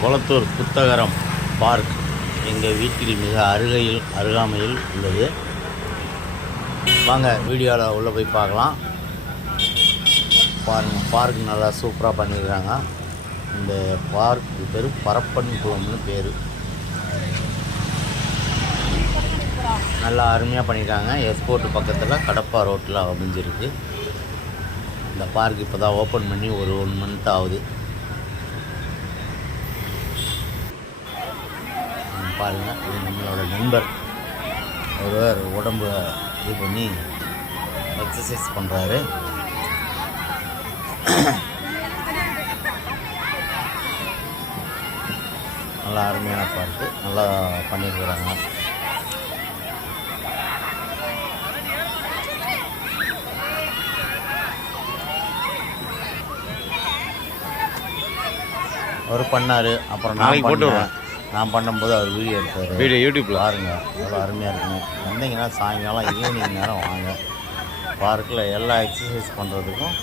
Kolathur Puthagaram park எங்கள் வீட்டில் மிக அருகையில் அருகாமையில் உள்ளது. வாங்க வீடியோவில் உள்ளே போய் பார்க்கலாம். பாருங்கள் பார்க் நல்லா சூப்பராக பண்ணியிருக்காங்க இந்த பார்க் பேர் பரப்பன் குளம்னு பேர். நல்லா அருமையாக பண்ணியிருக்காங்க எஸ்போர்ட் பக்கத்தில் கடப்பா ரோட்டில் அமைஞ்சிருக்கு. இந்த பார்க் இப்போ தான் ஓப்பன் பண்ணி ஒரு ஒன் மந்த் ஆகுது. ம், பாருங்க இது நம்மளோட நண்பர். ஒருவர் உடம்பு இது பண்ணி எக்ஸசைஸ் பண்ணுறாரு நல்லா அருமையான பார்க்கு நல்லா பண்ணியிருக்கிறாங்க அவர் பண்ணார் அப்புறம் நாளைக்கு போட்டு நான் பண்ணும்போது அவர் வீடியோ எடுத்தார். வீடியோ யூடியூப்ல? பாருங்க அவ்வளோ அருமையாக இருக்குங்க வந்தீங்கன்னா சாயங்காலம் ஈவினிங் நேரம் வாங்க. பார்க்கில் எல்லா எக்ஸசைஸ் பண்ணுறதுக்கும்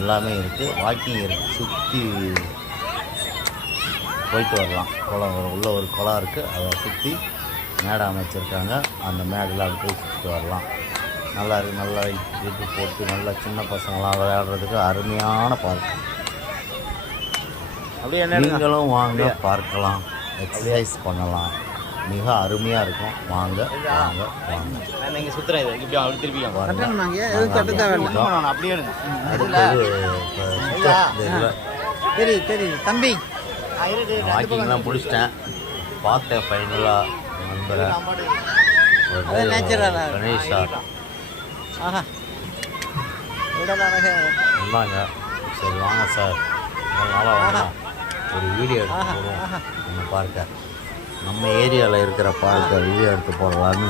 எல்லாமே இருக்குது வாக்கிங் இருக்குது சுற்றி போயிட்டு வரலாம். குளம் உள்ள ஒரு குளம் இருக்குது அதை சுற்றி மேடை அமைச்சிருக்காங்க. அந்த மேடையில் அப்படி போய் சுற்றி வரலாம். நல்லா இருக்கு. நல்லா இது போட்டு நல்லா சின்ன பசங்களாம் விளையாடுறதுக்கு அருமையான பார்க் அப்படியே நீங்களும் வாங்க பார்க்கலாம். எக்ஸசைஸ் பண்ணலாம். மிக அருமையாக இருக்கும். வாங்க வாங்க வாங்க. நான் இங்கே சுற்றுறேன் இது. இப்படி அப்படி திருப்பி வாங்க. அப்படியே தெரியுது தெரியுது தம்பி. வாக்கிங்லாம் பிடிச்சிட்டேன் பார்த்தேன் ஃபைனலாக நண்பரை. கணேஷ். சார் ஆஹா. உடல் சரி வாங்க சார். நாளாக வாங்க. ஒரு வீடியோ எடுத்து போடுவோம். நம்ம பார்க்க. நம்ம ஏரியாவில் இருக்கிற பார்க்கை வீடியோ எடுத்து போடலான்னு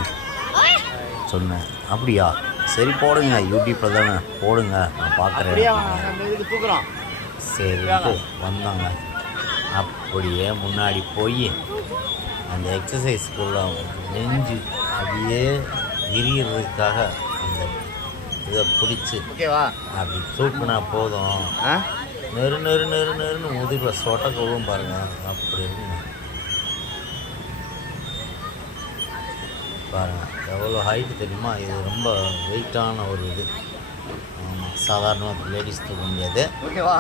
சொன்னேன். அப்படியா? சரி போடுங்க. யூடியூப்பில் தானே. போடுங்க. நான் பார்க்குறேன். சரின்ட்டு வந்தாங்க. அப்படியே முன்னாடி போய் அந்த எக்ஸசைஸ்க்குள்ள நெஞ்சு அப்படியே விரியறதுக்காக அந்த இதை பிடிச்சி ஓகேவா? அப்படி தூக்குனா போதும். நெரு நெரு நெரு நெருன்னு முதுகில் சொட்ட கழுவும் பாருங்க அப்படி இருக்குங்க பாருங்க எவ்வளோ ஹைட்டு தெரியுமா இது ரொம்ப வெயிட்டான ஒரு இது ஆமாம் சாதாரணமாக லேடிஸ் தூக்க முடியாது ஓகேவா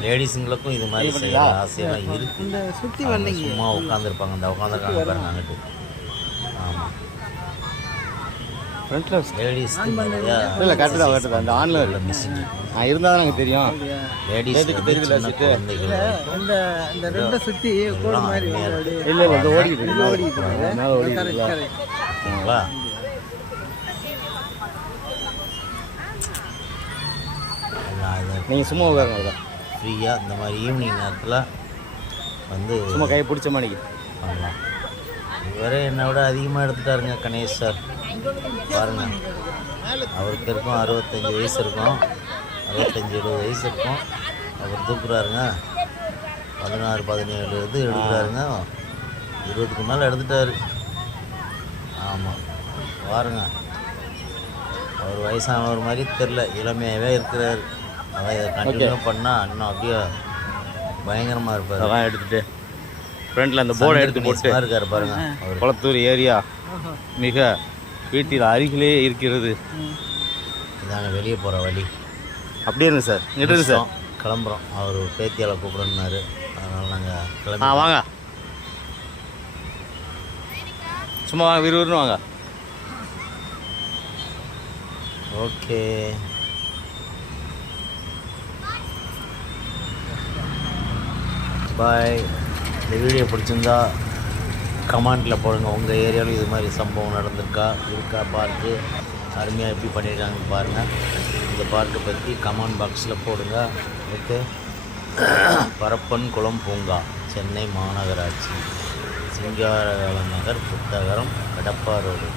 லேடிஸுங்களுக்கும் இது மாதிரி செய்ய ஆசையெல்லாம் இருக்கு இந்த சுத்தி அவங்க வந்தீங்க சும்மா உட்காந்துருப்பாங்க இந்த உட்காந்துருக்காங்க பாருங்க அங்கிட்டு ஆமாம் ஃப்ரண்ட்ல லேடிஸ் இல்லை கரெக்டு தான் கரெக்டு தான். அந்த ஆன்ல இல்லை மிஸ்ஸிங் நான் இருந்தால் தான் எனக்கு தெரியும். லேடிஸ் நேத்துக்கு தெரியுதுல சிட்டு. இந்த இந்த ரெண்டை சுத்தி கோடு மாதிரி. இல்லை இல்லை இந்த ஓடிக்கிட்டு. மேலே ஓடிக்கிட்டு correct, இருக்குல்ல. correct. ஓகேங்களா அதான் இது நீங்கள் சும்மா உட்காருங்க ஃப்ரீயாக இந்த மாதிரி ஈவினிங் நேரத்தில் வந்து சும்மா கையை பிடிச்ச மாணிக்கு பண்ணலாம். இவரே என்னை விட அதிகமாக எடுத்துட்டாருங்க கணேஷ் சார். பாருங்க. அவருக்கு இருக்கும் அறுபத்தஞ்சி வயசு இருக்கும் அறுபத்தஞ்சி எழுபது வயசு இருக்கும் அவர் தூக்குறாருங்க. பதினாறு பதினேழு இது எடுக்கிறாருங்க. இருபதுக்கு மேலே எடுத்துட்டாரு. ஆமாம் பாருங்க. அவர் வயசானவர் மாதிரி தெரில இளமையாகவே இருக்கிறாரு. அதான் இதை கண்டினியூ பண்ணால் இன்னும் அப்படியே பயங்கரமாக இருப்பார். அதெல்லாம் எடுத்துட்டு. ஃப்ரண்ட்டில் அந்த போர்டை எடுத்து போட்டு. இருக்காரு பாருங்க. குளத்தூர் ஏரியா. மிக வீட்டில் அருகிலே இருக்கிறது. இதாங்க வெளியே போகிற வழி. அப்படியே இருங்க சார். இங்கிட்டு இருங்க சார். கிளம்புறோம். அவர் பேத்தியால கூப்பிடணுன்னாரு அதனால் நாங்கள் ஆ கிளம்பி வாங்க. சும்மா வாங்க விறுவிறுன்னு வாங்க. ஓகே. பாய். இந்த வீடியோ பிடிச்சிருந்தா கமெண்டில் போடுங்க. உங்கள் ஏரியாவில் இது மாதிரி சம்பவம் நடந்திருக்கா இருக்கா பார்க்கு அருமையாக எப்படி பண்ணியிருக்காங்கன்னு பாருங்கள் இந்த பார்க்கை பற்றி கமெண்ட் பாக்ஸில் போடுங்க. ஓகே பரப்பன் குளம் பூங்கா சென்னை மாநகராட்சி. சிங்கார நகர் புத்தகரம் கடப்பா ரோடு